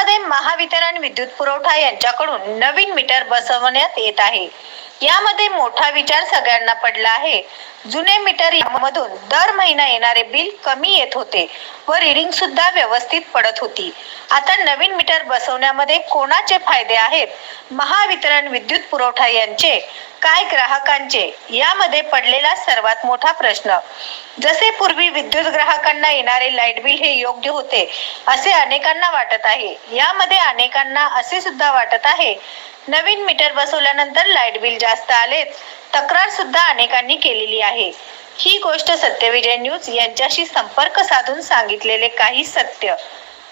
मध्ये महावितरण विद्युत पुरवठा यांच्याकडून नवीन मीटर बसवण्यात येत आहे. यामध्ये मोठा विचार सगळ्यांना पडला आहे. जुने मीटर यामधून दर महिना येणारे बिल कमी येत होते व रिडिंग सुद्धा व्यवस्थित पडत होती. आता नवीन मीटर बसवण्यामध्ये कोणाचे फायदे आहेत? महावितरण विद्युत पुरवठा यांचे काय ग्राहकांचे यामध्ये पडलेला सर्वात मोठा प्रश्न. जसे पूर्वी विद्युत ग्राहकांना येणारे लाइट बिल हे योग्य होते असे अनेकांना वाटत आहे. यामध्ये अनेकांना असे सुद्धा वाटत आहे. नवीन मीटर बसवल्यानंतर लाइट बिल जास्त आलेच तक्रार सुद्धा अनेकांनी केलेली आहे. ही गोष्ट सत्यविजय न्यूज यांच्याशी संपर्क साधून सांगितलेले काही सत्य.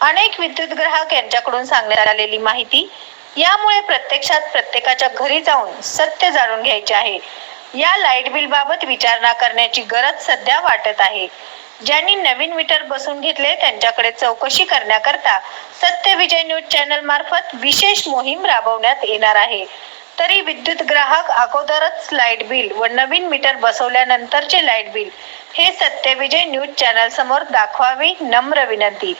अनेक विद्युत ग्राहक यांच्याकडून सांगण्यात आलेली माहिती यामुळे प्रत्यक्षात प्रत्येकाच्या घरी जाऊन सत्य जाणून घ्यायचे आहे. या लाइट बिल बाबत विचारणा करण्याची गरज सध्या वाटत आहे. ज्यांनी नवीन मीटर बसून घेतले त्यांच्याकडे चौकशी करण्याकरता सत्य विजय न्यूज चॅनल मार्फत विशेष मोहीम राबवण्यात येणार आहे. तरी विद्युत ग्राहक अगोदरच लाइट बिल व नवीन मीटर बसवल्यानंतरचे लाइट बिल. हे सत्यविजय न्यूज चॅनल समोर दाखवावी नम्र विनंती.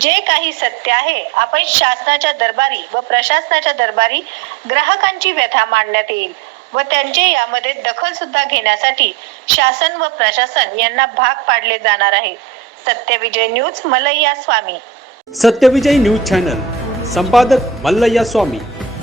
जे काही सत्य आहे आपण शासनाच्या दरबारी व प्रशासनाच्या दरबारी ग्राहकांची व्यथा मांडण्यात येईल व त्यांचे यामध्ये दखल सुद्धा घेण्यासाठी शासन व प्रशासन यांना भाग पाडले जाणार आहे. Satyavijay news Malayya Swami. Satyavijay news channel संपादक मल्लय्या स्वामी.